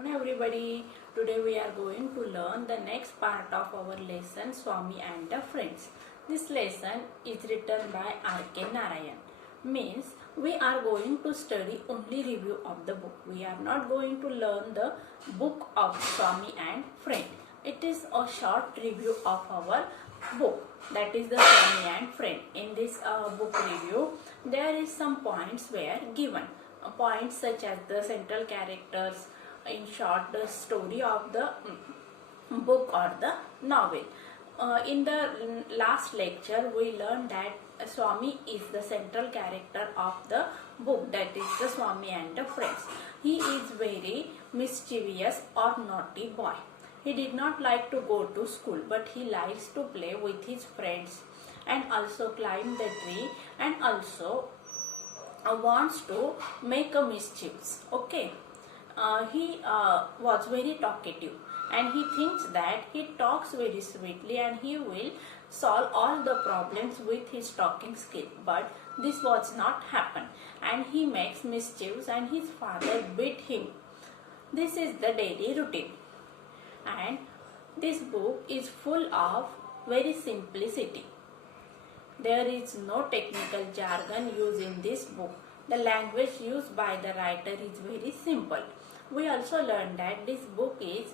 Hello everybody, today we are going to learn the next part of our lesson Swami and the Friends. This lesson is written by R.K. Narayan. Means we are going to study only review of the book. We are not going to learn the book of Swami and Friend. It is a short review of our book, that is the Swami and Friend. In this book review, there is some points were given. Points such as the central characters, in short the story of the book or the novel. In the last lecture we learned that Swami is the central character of the book, that is the Swami and the Friends. He is very mischievous or naughty boy. He did not like to go to school, but he likes to play with his friends and also climb the tree and also wants to make a mischiefs. Okay. He was very talkative and he thinks that he talks very sweetly and he will solve all the problems with his talking skill, but this was not happen and he makes mischiefs and his father beat him. This is the daily routine, and this book is full of very simplicity. There is no technical jargon used in this book. The language used by the writer is very simple. We also learned that this book is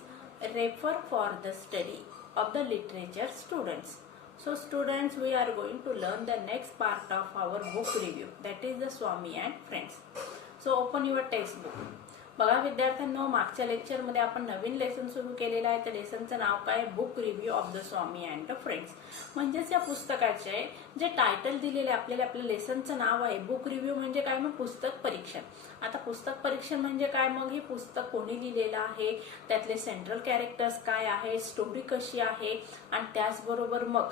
refer for the study of the literature students. So students, we are going to learn the next part of our book review, that is the Swami and Friends. So open your textbook. बघा विद्यार्थ्यांनो, मागच्या लेक्चरमध्ये आपण नवीन lesson सुरू केलेलं आहे. त्या लेसनचं नाव काय? Book review of the Swami and the friends. म्हणजेच या पुस्तकाचे जे टायटल दिलेले आपल्याला, आपल्या लेसनचं नाव आहे बुक रिव्ह्यू. म्हणजे काय? मग पुस्तक परीक्षण. आता पुस्तक परीक्षण म्हणजे काय? मग हे पुस्तक कोणी लिहिलेलं आहे, त्यातले सेंट्रल कॅरेक्टर्स काय आहे, स्टोरी कशी आहे आणि त्याचबरोबर मग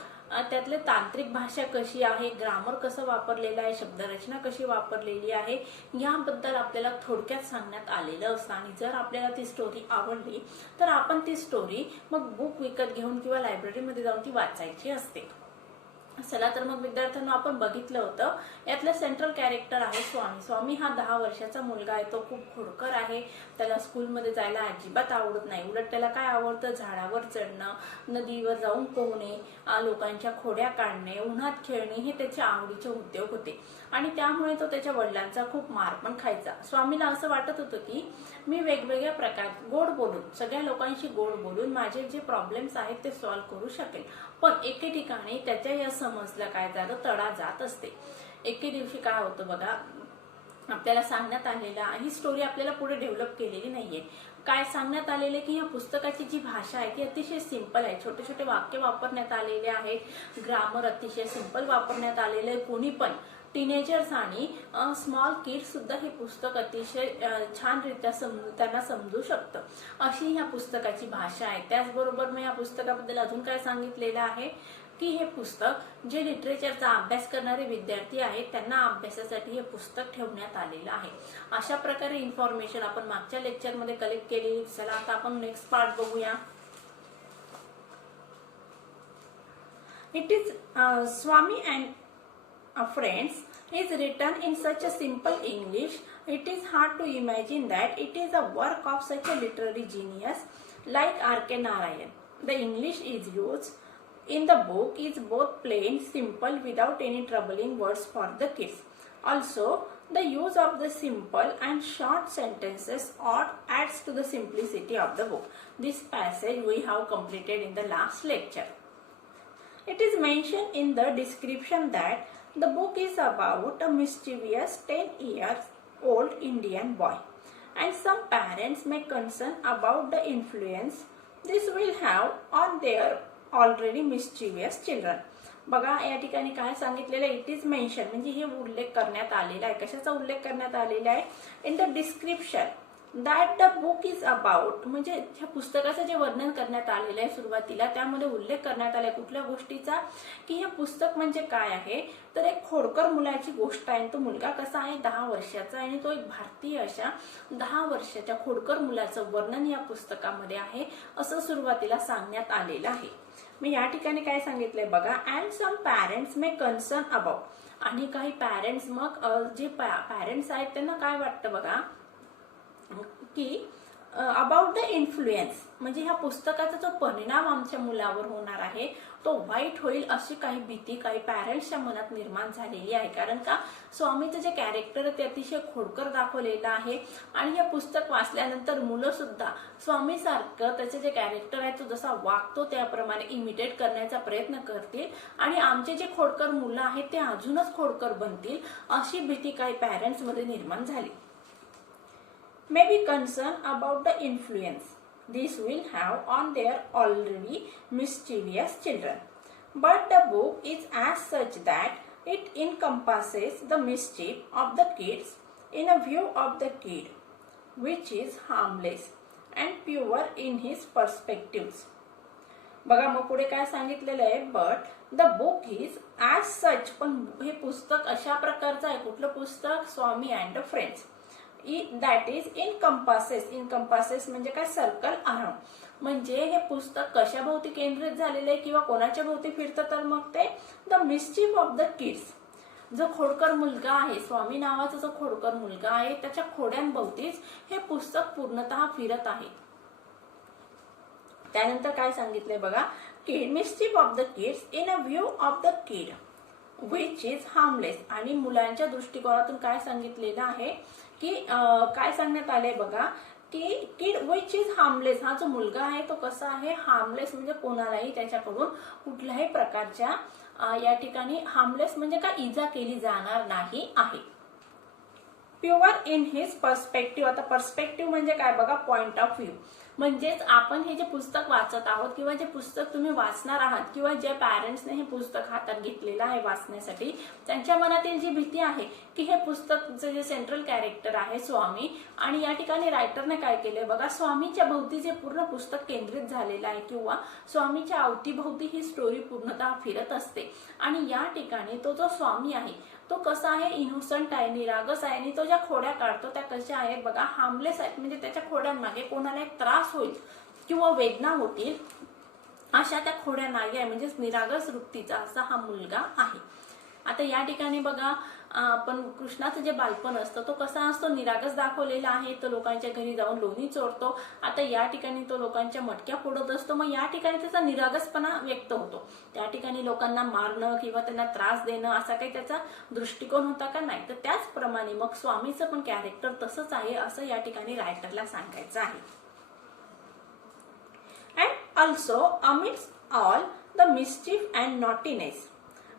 त्यातले तांत्रिक भाषा कशी आहे, ग्रामर कसं वापरलेलं आहे, शब्दरचना कशी वापरलेली आहे, याबद्दल आपल्याला थोडक्यात सांगण्यात आलेलं असतं. आणि जर आपल्याला ती स्टोरी आवडली तर आपण ती स्टोरी मग बुक विकत घेऊन किंवा लायब्ररीमध्ये जाऊन ती वाचायची असते. चला तर मग विद्यार्थ्यांना आपण बघितलं होतं, यातलं सेंट्रल कॅरेक्टर आहे स्वामी. स्वामी हा 10 वर्षाचा मुलगा आहे. तो खूप खोडकर आहे. त्याला स्कूलमध्ये जायला अजिबात आवडत नाही. उलट त्याला काय आवडतं? झाडावर चढणं, नदीवर जाऊन पोहणे, लोकांच्या खोड्या काढणे, उन्हात खेळणे हे त्याचे आवडीचे उद्योग होते. आणि त्यामुळे तो त्याच्या वडिलांचा खूप मार पण खायचा. स्वामीला असं वाटत होतं की मी वेगवेगळ्या प्रकार गोड बोलून, सगळ्या लोकांशी गोड बोलून माझे जे प्रॉब्लेम्स आहेत ते सॉल्व्ह करू शकेल. पण एके ठिकाणी त्याच्या या समजलं काय झालं, तडा जात असते. एके दिवशी काय होतं बघा, आपल्याला सांगण्यात आलेला, ही स्टोरी आपल्याला पुढे डेव्हलप केलेली नाहीये. काय सांगण्यात आलेले की या पुस्तकाची जी भाषा आहे ती अतिशय सिंपल आहे. छोटे छोटे वाक्य वापरण्यात आलेले आहेत. ग्रामर अतिशय सिंपल वापरण्यात आलेलं आहे. कोणी पण टीनेजर्स आणि स्मॉल किड्स सुद्धा हे पुस्तक अतिशय छानरित्या त्यांना समजू शकतं, अशी ह्या पुस्तकाची भाषा आहे. त्याचबरोबर मी या पुस्तकाबद्दल अजून काय सांगितलेलं आहे की हे पुस्तक जे लिटरेचरचा अभ्यास करणारे विद्यार्थी आहेत त्यांना अभ्यासासाठी हे पुस्तक ठेवण्यात आलेलं आहे. अशा प्रकारे इन्फॉर्मेशन आपण मागच्या लेक्चरमध्ये कलेक्ट केलेली. चला आता आपण नेक्स्ट पार्ट बघूया. It is Swami and Friends is written in such a simple English, it is hard to imagine that it is a work of such a literary genius like R.K. Narayan. The English is used in the book is both plain, simple, without any troubling words for the kids. Also, the use of the simple and short sentences adds to the simplicity of the book. This passage we have completed in the last lecture. It is mentioned in the description that the book is about a mischievous 10-year-old Indian boy, and some parents may concern about the influence this will have on their already mischievous children. बघा या ठिकाणी काय सांगितलेलं आहे, it is mention म्हणजे हे उल्लेख करण्यात आलेला आहे. कशाचा उल्लेख करण्यात आलेला आहे? In the description that the book is about, म्हणजे ह्या पुस्तकाचं जे वर्णन करण्यात आलेलं आहे सुरुवातीला त्यामध्ये उल्लेख करण्यात आलाय कुठल्या गोष्टीचा, की हे पुस्तक म्हणजे काय आहे तर एक खोडकर मुलाची गोष्ट आहे. तो मुलगा कसा आहे? 10 वर्षाचा, आणि तो एक भारतीय अशा 10 वर्षाच्या खोडकर मुलाचं वर्णन या पुस्तकामध्ये आहे असं सुरुवातीला सांगण्यात आलेलं आहे. मी या ठिकाणी काय सांगितलंय बघा, and some parents may concern about, आणि काही पॅरेंट्स मग जे पॅरेंट्स आहेत त्यांना काय वाटतं बघा की अबाउट द इन्फ्लुएन्स म्हणजे ह्या पुस्तकाचा जो परिणाम आमच्या मुलावर होणार आहे तो वाईट होईल अशी काही भीती काही पॅरेंट्सच्या मनात निर्माण झालेली आहे. कारण का स्वामीचं जे कॅरेक्टर ते अतिशय खोडकर दाखवलेलं आहे आणि हे पुस्तक वाचल्यानंतर मुलं सुद्धा स्वामी सारखं त्याचे जे कॅरेक्टर आहे तो जसा वागतो त्याप्रमाणे इमिटेट करण्याचा प्रयत्न करतील आणि आमचे जे खोडकर मुलं आहेत ते अजूनच खोडकर बनतील अशी भीती काही पॅरेंट्स मध्ये निर्माण झाली. May be concerned about the influence this will have on their already mischievous children. But the book is as such that it encompasses the mischief of the kids in a view of the kid, which is harmless and pure in his perspectives. बघा मग पुढे काय सांगितलेलं आहे, but the book is as such, पण हे पुस्तक अशा प्रकारचं आहे. कुठलं पुस्तक? Swami and friends. That is encompasses म्हणजे काय? Circle around. म्हणजे हे पुस्तक कशाभोवती केंद्रित झालेलं आहे किंवा कोणाच्या भोवती फिरतं? तर मग ते the mischief of the kids. जो खोडकर मुलगा आहे, स्वामी नावाचा जो खोडकर मुलगा आहे त्याच्या खोड्यांभोवतीच हे पुस्तक पूर्णतः फिरत आहे. त्यानंतर काय सांगितलंय बघा, kid mischief of the kids in a view of the kid which is harmless. आणि मुलांच्या दृष्टिकोनातून काय सांगितलेलं आहे की काय सांगण्यात आलंय बघा की किड विच इज हार्मलेस. हा जो मुलगा आहे तो कसा आहे? हार्मलेस म्हणजे कोणालाही त्याच्याकडून कुठल्याही प्रकारच्या या ठिकाणी हार्मलेस म्हणजे काय? इजा केली जाणार नाही आहे. Pure in his perspective. आता पर्स्पेक्टिव्ह म्हणजे काय बघा? Point of view. म्हणजेच आपण हे जे पुस्तक वाचत आहोत किंवा जे पुस्तक तुम्ही वाचणार आहात किंवा ज्या पॅरेंट्सने हे पुस्तक हातात घेतलेलं आहे वाचण्यासाठी त्यांच्या मनातील जी भीती आहे की हे पुस्तकचं जे सेंट्रल कॅरेक्टर आहे स्वामी आणि या ठिकाणी रायटरने काय केलंय बघा, स्वामीच्या भोवती जे पूर्ण पुस्तक केंद्रित झालेलं आहे किंवा स्वामीच्या अवतीभोवती ही स्टोरी पूर्णतः फिरत असते. आणि या ठिकाणी तो जो स्वामी आहे तो कसा आहे? इनोसंट आहे, निरागस आहे आणि तो ज्या खोड्या काढतो त्या कशा आहेत बघा? हार्मलेस आहेत. म्हणजे त्याच्या खोड्यांमागे कोणाला एक त्रास होईल किंवा वेदना होतील अशा त्या खोड्या नाही आहे. म्हणजे निरागस वृत्तीचा असा हा मुलगा आहे. आता या ठिकाणी बघा पण कृष्णाचं जे बालपण असतं तो कसा असतो? निरागस दाखवलेला आहे. तो लोकांच्या घरी जाऊन लोणी चोरतो. आता या ठिकाणी तो लोकांच्या मटक्या फोडत असतो. मग या ठिकाणी त्याचा निरागसपणा व्यक्त होतो. त्या ठिकाणी लोकांना मारणं किंवा त्यांना त्रास देणं असा काही त्याचा दृष्टिकोन होता का? नाही. तर त्याचप्रमाणे मग स्वामीचं पण कॅरेक्टर तसंच आहे असं या ठिकाणी रायटरला सांगायचं आहे. And also amidst all the mischief and naughtiness.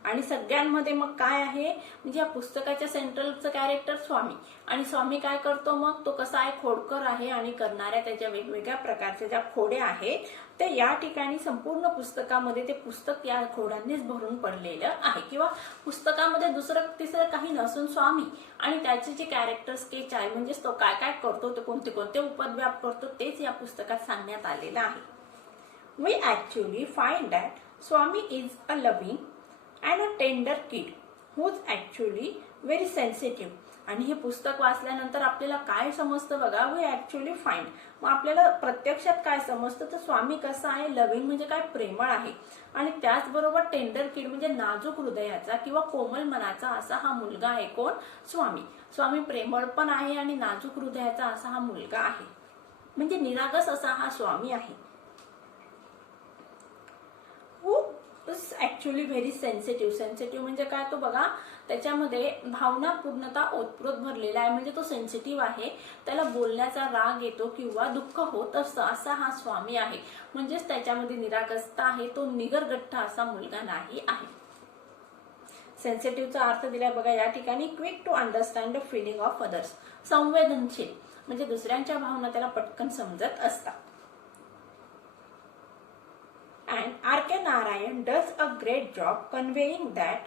आणि सगळ्यांमध्ये मग काय आहे? म्हणजे या पुस्तकाच्या सेंट्रलचं कॅरेक्टर स्वामी आणि स्वामी काय करतो मग? तो कसा आहे? खोडकर आहे आणि करणाऱ्या त्याच्या वेगवेगळ्या प्रकारच्या ज्या खोड्या आहेत ते या ठिकाणी संपूर्ण पुस्तकामध्ये ते पुस्तक या खोड्यांनीच भरून पडलेलं आहे किंवा पुस्तकामध्ये दुसरं तिसरं काही नसून स्वामी आणि त्याचे जे कॅरेक्टर स्केच आहे म्हणजेच तो काय काय करतो, तो कोणते कोणते उपद्व्याप करतो तेच या पुस्तकात सांगण्यात आलेलं आहे. We actually find that Swami is a loving and a tender kid who is actually very sensitive. आणि हे पुस्तक वाचल्यानंतर आपल्याला काय समजतं बघा? We actually find. मग आपल्याला प्रत्यक्षात काय समजतं? तर स्वामी कसा आहे? लव्हिंग म्हणजे काय? प्रेमळ आहे आणि त्याचबरोबर टेंडर किड म्हणजे नाजूक हृदयाचा किंवा कोमल मनाचा असा हा मुलगा आहे. कोण? स्वामी. स्वामी प्रेमळ पण आहे आणि नाजूक हृदयाचा असा हा मुलगा आहे. म्हणजे निरागस असा हा स्वामी आहे. ऍक्च्युअली व्हेरी सेन्सिटिव्ह म्हणजे काय? तो बघा त्याच्यामध्ये भावना पूर्णतः ओतप्रोत भरलेला आहे. म्हणजे तो सेन्सिटिव्ह आहे. त्याला बोलण्याचा राग येतो किंवा दुःख होत असतं असा हा स्वामी आहे. म्हणजेच त्याच्यामध्ये निरागसता आहे. तो निगरगठ्ठ असा मुलगा नाही आहे. सेन्सिटिव्हचा अर्थ दिलाय बघा या ठिकाणी, quick to understand the filling of others. संवेदनशील म्हणजे दुसऱ्यांच्या भावना त्याला पटकन समजत असतात. And R.K. Narayan does a great job conveying that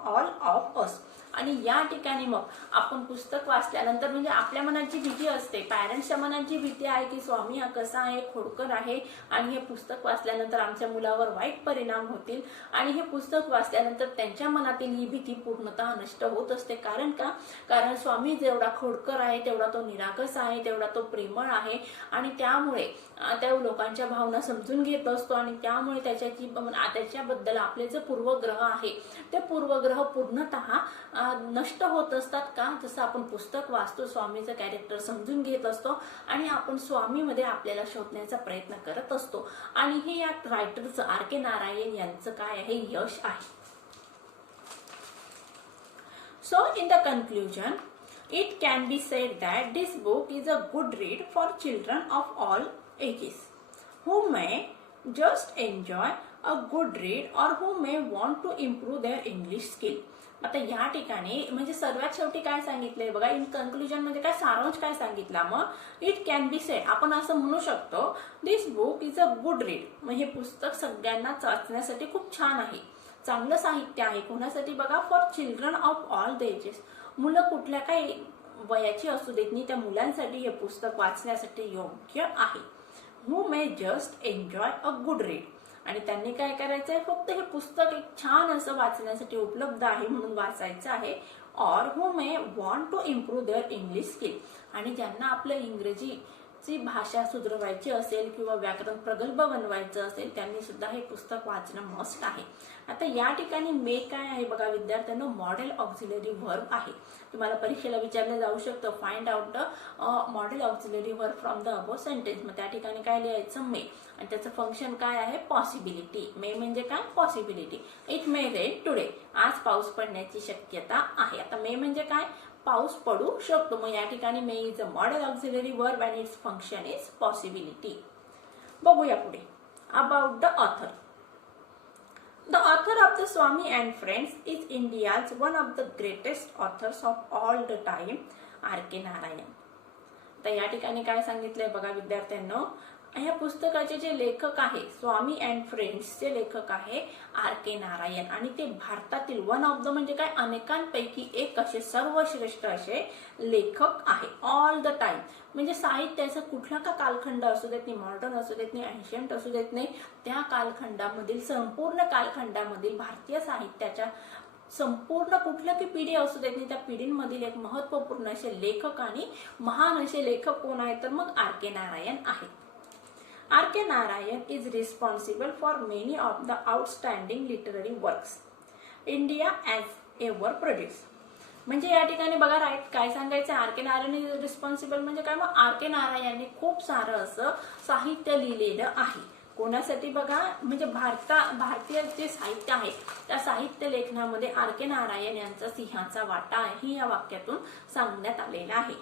all of us. आणि या ठिकाणी मग आपण पुस्तक वाचल्यानंतर म्हणजे आपल्या मनात जी भीती असते, पॅरेंट्सच्या मनात जी भीती आहे की स्वामी हा कसा आहे? खोडकर आहे आणि हे पुस्तक वाचल्यानंतर आमच्या मुलावर वाईट परिणाम होतील आणि हे पुस्तक वाचल्यानंतर त्यांच्या मनातील ही भीती पूर्णतः नष्ट होत असते. कारण का? कारण स्वामी जेवढा खोडकर आहे तेवढा तो निरागस आहे, तेवढा तो प्रेमळ आहे आणि त्यामुळे त्या लोकांच्या भावना समजून घेत असतो आणि त्यामुळे त्याच्याबद्दल आपले जे पूर्वग्रह आहे ते पूर्वग्रह पूर्णतः नष्ट होत असतात का? जसं आपण पुस्तक वाचतो, स्वामीचं कॅरेक्टर समजून घेत असतो आणि आपण स्वामीमध्ये आपल्याला शोधण्याचा प्रयत्न करत असतो. आणि हे या रायटरचं R.K. नारायण यांचं काय आहे? यश आहे. So in the conclusion, it can be said that this book is a good read for children of all ages who may just enjoy a good read or who may want to improve their English skill. आता या ठिकाणी म्हणजे सर्वात शेवटी काय सांगितलंय बघा, in conclusion म्हणजे काय, सारांश काय सांगितला, मग इट कॅन बी सेड, आपण असं म्हणू शकतो, this book is a good read, म्हणजे हे पुस्तक सगळ्यांना वाचण्यासाठी खूप छान आहे, चांगलं साहित्य आहे. कोणासाठी बघा, for children of all the ages, मुलं कुठल्या काही वयाची असू देत नाही, त्या मुलांसाठी हे पुस्तक वाचण्यासाठी योग्य आहे. Who may just enjoy a good read, आणि त्यांनी काय करायचं आहे, फक्त हे पुस्तक एक छान असं वाचण्यासाठी उपलब्ध आहे म्हणून वाचायचं आहे. Or who may want to improve their English skill, आणि ज्यांना आपलं इंग्रजीची भाषा सुधारवायची असेल किंवा व्याकरण प्रगल्भ बनवायचं असेल, त्यांनी सुद्धा हे पुस्तक वाचणं मस्ट आहे. आता या ठिकाणी मे काय आहे बघा विद्यार्थ्यांना, मॉडेल ऑक्झिलरी व्हर्ब आहे. तुम्हाला परीक्षेला विचारलं जाऊ शकतं, find out the model auxiliary verb from the above sentence. मग त्या ठिकाणी काय लिहायचं, मे, आणि त्याचं फंक्शन काय आहे, पॉसिबिलिटी. मे म्हणजे काय, possibility. It may rain today, आज पाऊस पडण्याची शक्यता आहे. आता मे म्हणजे काय, पाऊस पडू शकतो. मग या ठिकाणी may is a modal auxiliary verb and its function is possibility. बघूया पुढे, about the author. The author of the Swami and Friends is India's one of the greatest authors of all the time, R.K. Narayan. तर या ठिकाणी काय सांगितलंय बघा विद्यार्थ्यांनो, या पुस्तकाचे जे लेखक आहे, स्वामी अँड फ्रेंड्सचे लेखक आहे R.K. नारायण, आणि ते भारतातील वन ऑफ द म्हणजे काय, अनेकांपैकी एक असे सर्वश्रेष्ठ असे लेखक आहे. ऑल द टाइम म्हणजे साहित्याचा कुठला का कालखंड असू देत नाही, मॉडर्न असू देत नाही, एन्शियंट असू देत नाही, त्या कालखंडामधील, संपूर्ण कालखंडामधील भारतीय साहित्याच्या संपूर्ण कुठल्या की पिढी असू देत नाही, त्या पिढींमधील एक महत्वपूर्ण असे लेखक आणि महान असे लेखक कोण आहे, तर मग R.K. नारायण आहे. R.K. Narayan is responsible for many of the outstanding literary works India has ever produced. म्हणजे या ठिकाणी बघा राईट काय सांगायचं, R.K. नारायण इज रिस्पॉन्सिबल म्हणजे काय, मग R.K. नारायणने खूप सारं असं साहित्य लिहिलेलं आहे. कोणासाठी बघा, म्हणजे भारतीय जे साहित्य आहे त्या साहित्य लेखनामध्ये R.K. नारायण यांचा सिंहाचा वाटा आहे, या वाक्यातून सांगण्यात आलेला आहे.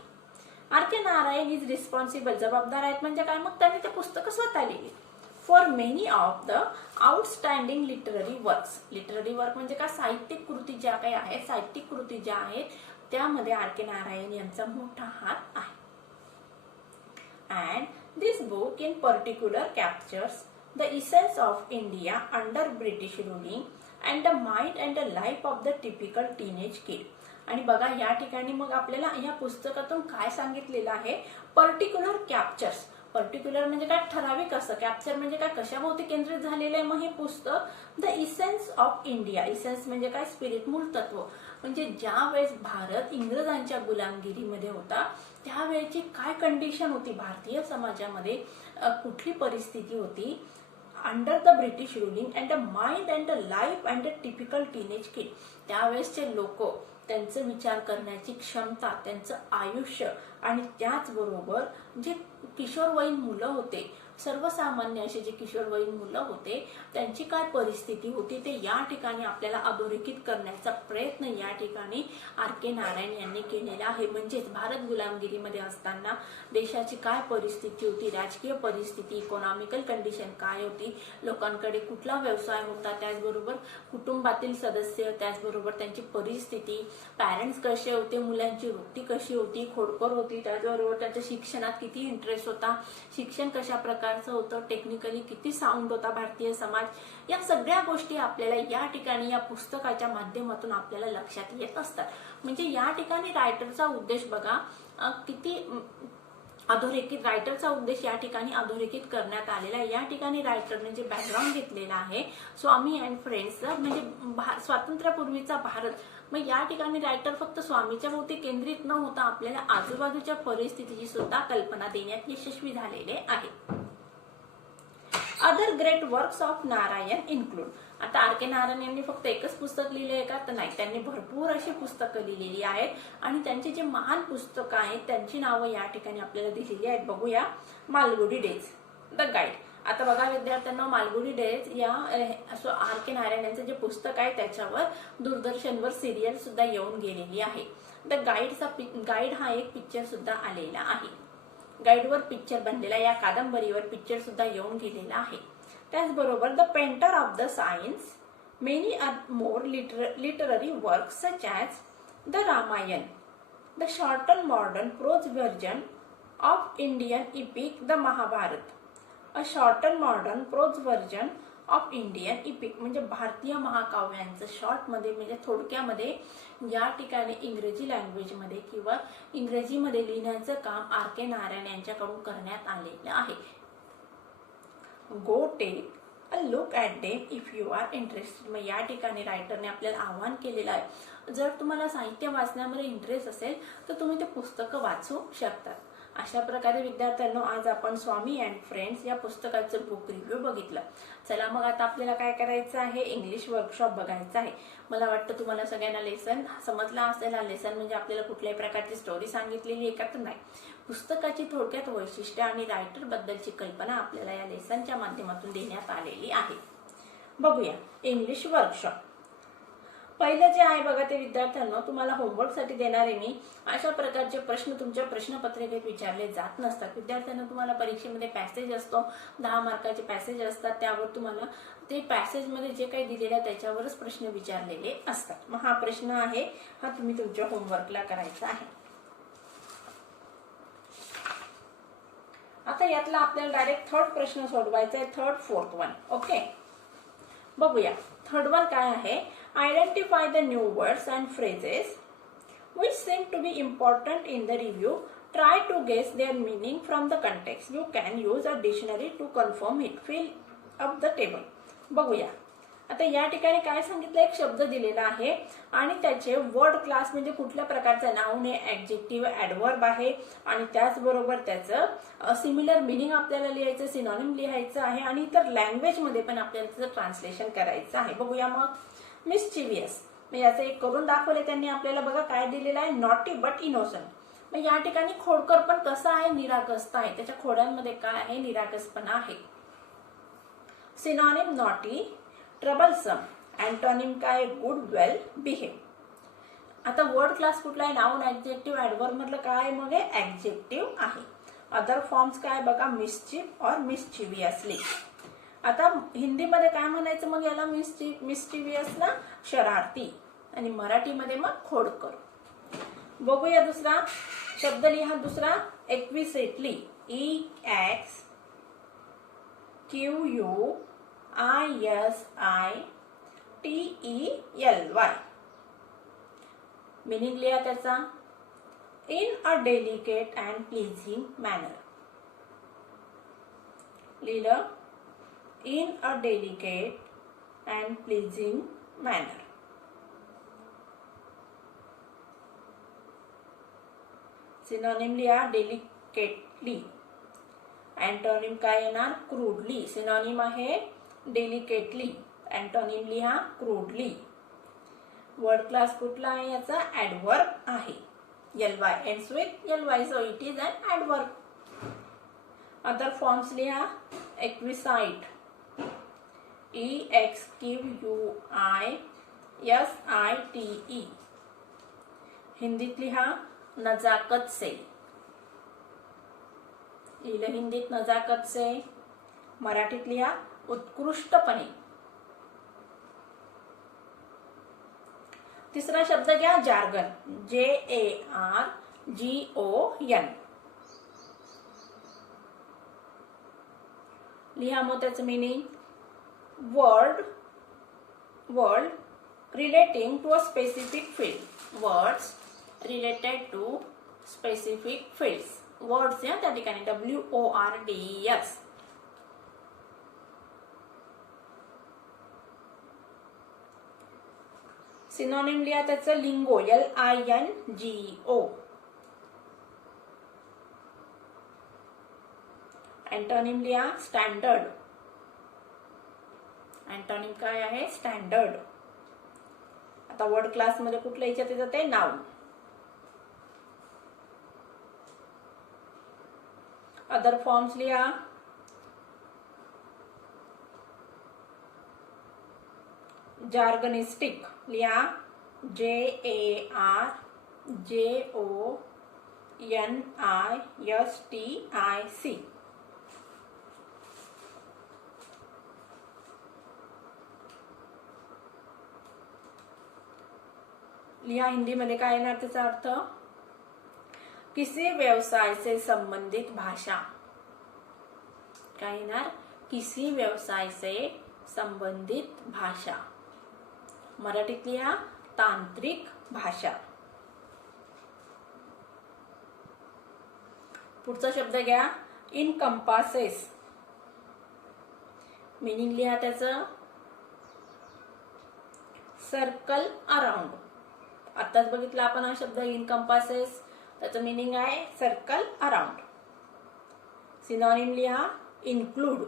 R.K. नारायण इज रिस्पॉन्सिबल, जबाबदार आहेत म्हणजे काय, मग त्यांनी ते पुस्तकं स्वतः लिहिली. For many of the outstanding literary works. Literary work म्हणजे काय, साहित्यिक कृती ज्या काही आहेत, साहित्यिक कृती ज्या आहेत त्यामध्ये R.K. नारायण यांचा मोठा हात आहे. And this book in particular captures the essence of India under British ruling and the mind and the life of the typical teenage kid. आणि बघा या ठिकाणी मग आपल्याला या पुस्तकातून काय सांगितलेलं आहे, पर्टिक्युलर कॅप्चर्स. पर्टिक्युलर म्हणजे काय, ठराविक असं, कॅप्चर म्हणजे काय, कशाभोवती केंद्रित झालेलं आहे मग हे पुस्तक, the essence of India. Essence म्हणजे काय, स्पिरिट, मूळ तत्व. म्हणजे ज्या वेळेस भारत इंग्रजांच्या गुलामगिरीमध्ये होता त्यावेळेची काय कंडिशन होती भारतीय समाजामध्ये, कुठली परिस्थिती होती, under the British ruling and the mind and the life and the typical teenage kid. त्यावेळेसचे लोक, त्यांचं विचार करण्याची क्षमता, त्यांचं आयुष्य, आणि त्याचबरोबर जे किशोरवयीन मुलं होते, सर्वसामान्य असे जे किशोरवयीन मुलं होते त्यांची काय परिस्थिती होती ते या ठिकाणी आपल्याला अधोरेखित करण्याचा प्रयत्न या ठिकाणी R.K. नारायण यांनी केलेला आहे. म्हणजेच भारत गुलामगिरीमध्ये असताना देशाची काय परिस्थिती होती, राजकीय परिस्थिती, इकॉनॉमिकल कंडिशन काय होती, लोकांकडे कुठला व्यवसाय होता, त्याचबरोबर कुटुंबातील सदस्य, त्याचबरोबर त्यांची परिस्थिती, पॅरेंट्स कसे होते, मुलांची वृत्ती कशी होती, खोडकर होती, त्याचबरोबर त्यांच्या शिक्षणात किती इंटरेस्ट होता, शिक्षण कशा प्रकारचं होतं, टेक्निकली किती साऊंड होता भारतीय समाज, या सगळ्या गोष्टी आपल्याला या ठिकाणी या पुस्तकाच्या माध्यमातून आपल्याला लक्षात येत असतात. म्हणजे या ठिकाणी रायटरचा उद्देश बघा किती अधोरेखित, रायटरचा उद्देश या ठिकाणी अधोरेखित करण्यात आलेला आहे. या ठिकाणी रायटरने जे बॅकग्राऊंड घेतलेला आहे स्वामी अँड फ्रेंड्स, म्हणजे स्वातंत्र्यापूर्वीचा भारत, मग या ठिकाणी रायटर फक्त स्वामीच्या भोवती केंद्रित न होता आपल्याला आजूबाजूच्या परिस्थितीची सुद्धा कल्पना देण्यात यशस्वी झालेले आहे. Other great works of Narayan include. आता आर के नारायण यांनी फक्त एकच पुस्तक लिहिले आहे का? तर नाही, त्यांनी भरपूर अशी पुस्तकं लिहिलेली आहेत आणि त्यांची जी महान पुस्तकं आहेत त्यांची नावं या ठिकाणी आपल्याला दिलेली आहेत. बघूया. Malgudi days, the guide. आता बघा विद्यार्थ्यांना, मालगुडी डेज या आर के नारायण यांचं जे पुस्तक आहे त्याच्यावर दूरदर्शनवर सिरियल सुद्धा येऊन गेलेली आहे. द गाईड हा एक पिक्चर सुद्धा आलेला आहे. गाईडवर पिक्चर बनलेला, या कादंबरीवर पिक्चर सुद्धा येऊन गेलेला आहे. त्याचबरोबर the painter of the science, many more literary work such as the Ramayana, the shorten modern prose version of Indian epic the Mahabharata, a shorten modern prose version of Indian epic, म्हणजे भारतीय महाकाव्यांचं शॉर्टमध्ये म्हणजे थोडक्यामध्ये या ठिकाणी इंग्रजी लँग्वेजमध्ये किंवा इंग्रजीमध्ये लिहिण्याचं काम आर के नारायण यांच्याकडून करण्यात आलेलं आहे. Go take a look at them if you are interested. मग या ठिकाणी रायटरने आपल्याला आवाहन केलेलं आहे, जर तुम्हाला साहित्य वाचण्यामध्ये इंटरेस्ट असेल तर तुम्ही ते पुस्तकं वाचू शकतात. अशा प्रकारे विद्यार्थ्यांनो आज आपण स्वामी अँड फ्रेंड्स या पुस्तकाचं बुक रिव्ह्यू बघितलं. चला मग आता आपल्याला काय करायचं आहे, इंग्लिश वर्कशॉप बघायचं आहे. मला वाटतं तुम्हाला सगळ्यांना लेसन समजला असेल. हा लेसन म्हणजे आपल्याला कुठल्याही प्रकारची स्टोरी सांगितलेली आहे का? तर नाही, पुस्तकाची थोडक्यात वैशिष्ट्य आणि रायटर बद्दलची कल्पना आपल्याला या लेसनच्या माध्यमातून देण्यात आलेली आहे. बघूया इंग्लिश वर्कशॉप. पहिलं जे आहे बघा ते विद्यार्थ्यांना तुम्हाला होमवर्कसाठी देणारे मी अशा प्रकारचे प्रश्न तुमच्या प्रश्नपत्रिकेत विचारले जात नसतात. विद्यार्थ्यांना तुम्हाला परीक्षेमध्ये पॅसेज असतो, 10 मार्काचे पॅसेज असतात, त्यावर तुम्हाला ते पॅसेजमध्ये जे काही दिलेलं आहे त्याच्यावरच प्रश्न विचारलेले असतात. मग हा प्रश्न आहे, हा तुम्ही तुमच्या होमवर्कला करायचा आहे. आता यातला आपल्याला डायरेक्ट थर्ड प्रश्न सोडवायचा आहे, थर्ड फोर्थ वन. ओके, बघूया. थर्ड वन काय आहे, identify the new words and phrases which seem to be important in the review. Try to guess their meaning from the context. You can use a dictionary to confirm it. Fill up the table. बघूया. आता या ठिकाणी काय सांगितलं, एक शब्द दिलेला आहे आणि त्याचे वर्ड क्लास म्हणजे कुठल्या प्रकारचं नाउन आहे, ॲडजेक्टिव्ह, ॲडवर्ब आहे आणि त्याचबरोबर त्याचं सिमिलर मिनिंग आपल्याला लिहायचं, सिनॉनिम लिहायचं आहे आणि इतर लँग्वेजमध्ये पण आपल्याला त्याचं ट्रान्सलेशन करायचं आहे. बघूया मग. मिस्चिवियस, मग याचं एक करून दाखवले त्यांनी आपल्याला. बघा काय दिलेलं आहे, नॉटी बट इनोसंट. मग या ठिकाणी खोडकर पण कसं आहे, निरागसत आहे. त्याच्या खोड्यांमध्ये काय आहे, निरागसपणा आहे. Synonym naughty, troublesome. अँटोनिम काय, गुड, वेल बिहेव. आता वर्ड क्लास कुठला आहे, नाउन, ॲडजेक्टिव्ह, ॲडवर्ब मधलं काय मग हे ॲडजेक्टिव्ह आहे. अदर फॉर्म्स काय बघा, मिस्चिफ और मिस्चिवियसली. आता हिंदीमध्ये काय म्हणायचं मग याला, मिस्चिवियसला शरारती आणि मराठीमध्ये मग खोडकर. बघूया दुसरा शब्द लिहा. दुसरा एक्विसेटली, EXQUISITELY. मिनिंग लिहा त्याचा, in a delicate and pleasing manner. लिहिलं, in a delicate and pleasing manner. Synonym लिहा, delicately. Antonym काय येणार, crudely. Synonym आहे delicately. Antonym लिहा, crudely. Word class कुठला आहे याचा, adverb आहे. ly ends with ly, so it is an adverb. Other forms लिहा, exquisite, EXQUISITE. हिंदीत लिहा, नजाकत से. लिहिलं हिंदीत, नजाकत से. मराठीत लिहा, उत्कृष्टपणे. तिसरा शब्द घ्या, जार्गन, JARGON. लिहा मग त्याचं meaning, word relating to a specific field. Words related to specific fields. Words या त्या ठिकाणी WORDS. सिनॉनिम लिहा त्याचं, लिंगो, LINGO. अँटोनिम लिहा, स्टँडर्ड, अँटोनिम काय आहे? स्टँडर्ड. आता वर्ड क्लासमध्ये कुठलं याच्यात येतं ते? नाउन. अदर फॉर्म्स लिहा. जार्गनिस्टिक लिहा. JARGONISTIC. लिहा हिंदी मध्ये काय येणार त्याचा अर्थ? किसी व्यवसाय से संबंधित भाषा. काय येणार? किसी व्यवसाय से संबंधित भाषा. मराठीत लिहा तांत्रिक भाषा. पुढचा शब्द घ्या इनकम्पासेस. मीनिंग लिहा त्याचं सर्कल अराउंड. आताच बघितला आपण हा शब्द इनकम्पासेस. त्याचं मीनिंग आहे सर्कल अराउंड. सिनॉनिम लिहा इन्क्लूड.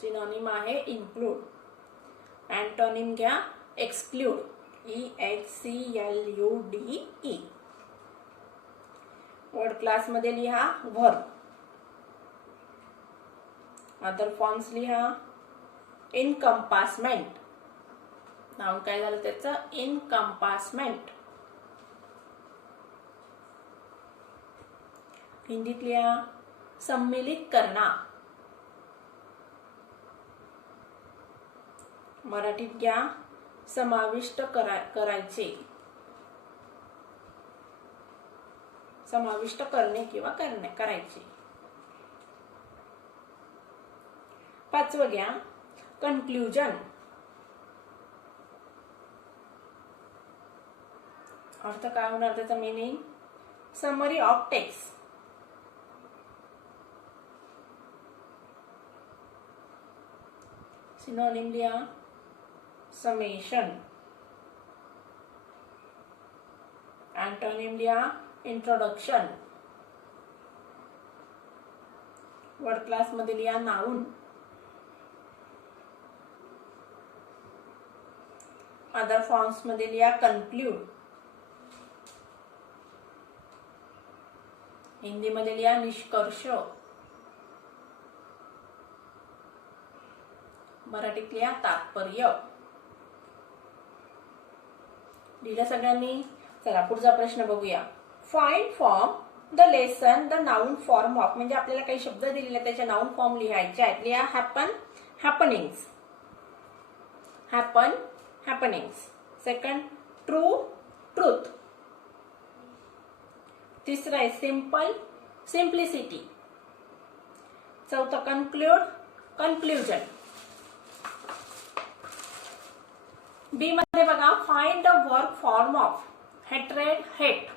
सिनॉनिम आहे इन्क्लूड. अँटोनिम घ्या एक्सक्लूड. EXCLUDE. वर्ड क्लास मध्ये लिहा व्हर्ब. अदर फॉर्म्स लिहा इनकम्पासमेंट. नाउन काय झालं त्याचं? इनकम्पासमेंट. हिंदीत लिहा सम्मिलित करना. मराठीत घ्या समाविष्ट करायचे. समाविष्ट करणे किंवा करायचे. पाचवं घ्या कन्क्लुजन. अर्थ काय होणार त्याचा? Meaning summary of text. Synonym लिहा समेशन. अँटोनिम लिहा इंट्रोडक्शन. वर्ड क्लास मध्ये लिहा नाउन. अदर फॉर्म्स मध्ये लिहा कन्क्लूड. हिंदी मध्ये लिहा निष्कर्ष. मराठीत लिहा तात्पर्य. लिहिलं सगळ्यांनी? चला पुढचा प्रश्न बघूया. Find from the lesson the noun form of. म्हणजे आपल्याला काही शब्द दिलेले त्याचे नाउन फॉर्म लिहायचे आहेत. लिहा happen happenings. Happen happenings. Second true truth. तिसरं आहे सिंपल सिम्प्लिसिटी. चौथं कन्क्लूड कन्क्लुजन. बी मध्ये बघा find the verb form of. Hatred hate.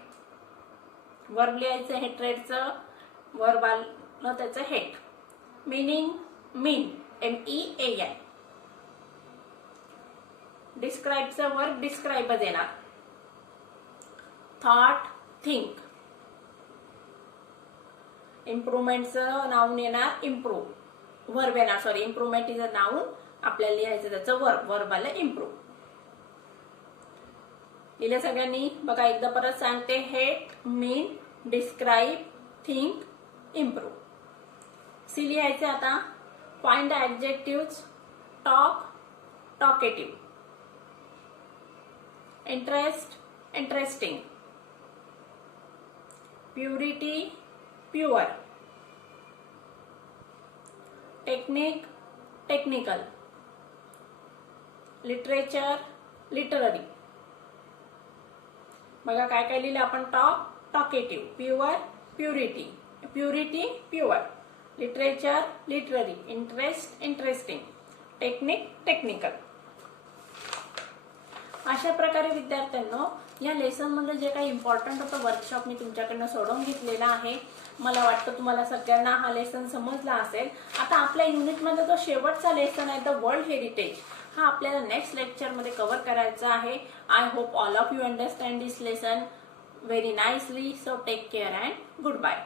Verb लिहायचं हेट्रेडचं. वर्ब आलं त्याचं हेट. Meaning mean MEAN. डिस्क्राईबचं वर्ब डिस्क्राईबच येणार. Thought think. इम्प्रुव्हमेंटचं नाउन येणार इम्प्रूव्ह. वर्ब येणार sorry improvement is a noun. आपल्याला लिहायचं त्याचं वर्ब. वर्ब आलं इम्प्रूव्ह. लिहिलं सगळ्यांनी? बघा एकदा परत सांगते. Hate mean describe think improve. C लिहायचे आता. Find the adjectives. Talk talkative. Interest interesting. Purity pure. Technique technical. Literature literary. बघा काय काय लिहिलं आपण. Talk talkative. Pure purity. Purity pure. Literature literary. Interest interesting. Technique technical. अशा प्रकारे विद्यार्थ्यांनो या लेसन मध्ये जे काही इम्पॉर्टंट होतं वर्कशॉप मी तुमच्याकडनं सोडवून घेतलेला आहे. मला वाटतं तुम्हाला सगळ्यांना हा लेसन समजला असेल. आता आपल्या युनिटमध्ये जो शेवटचा लेसन आहे द वर्ल्ड हेरिटेज हा आपल्याला नेक्स्ट लेक्चर मध्ये कव्हर करायचा आहे. I hope all of you understand this lesson very nicely. So take care and good bye.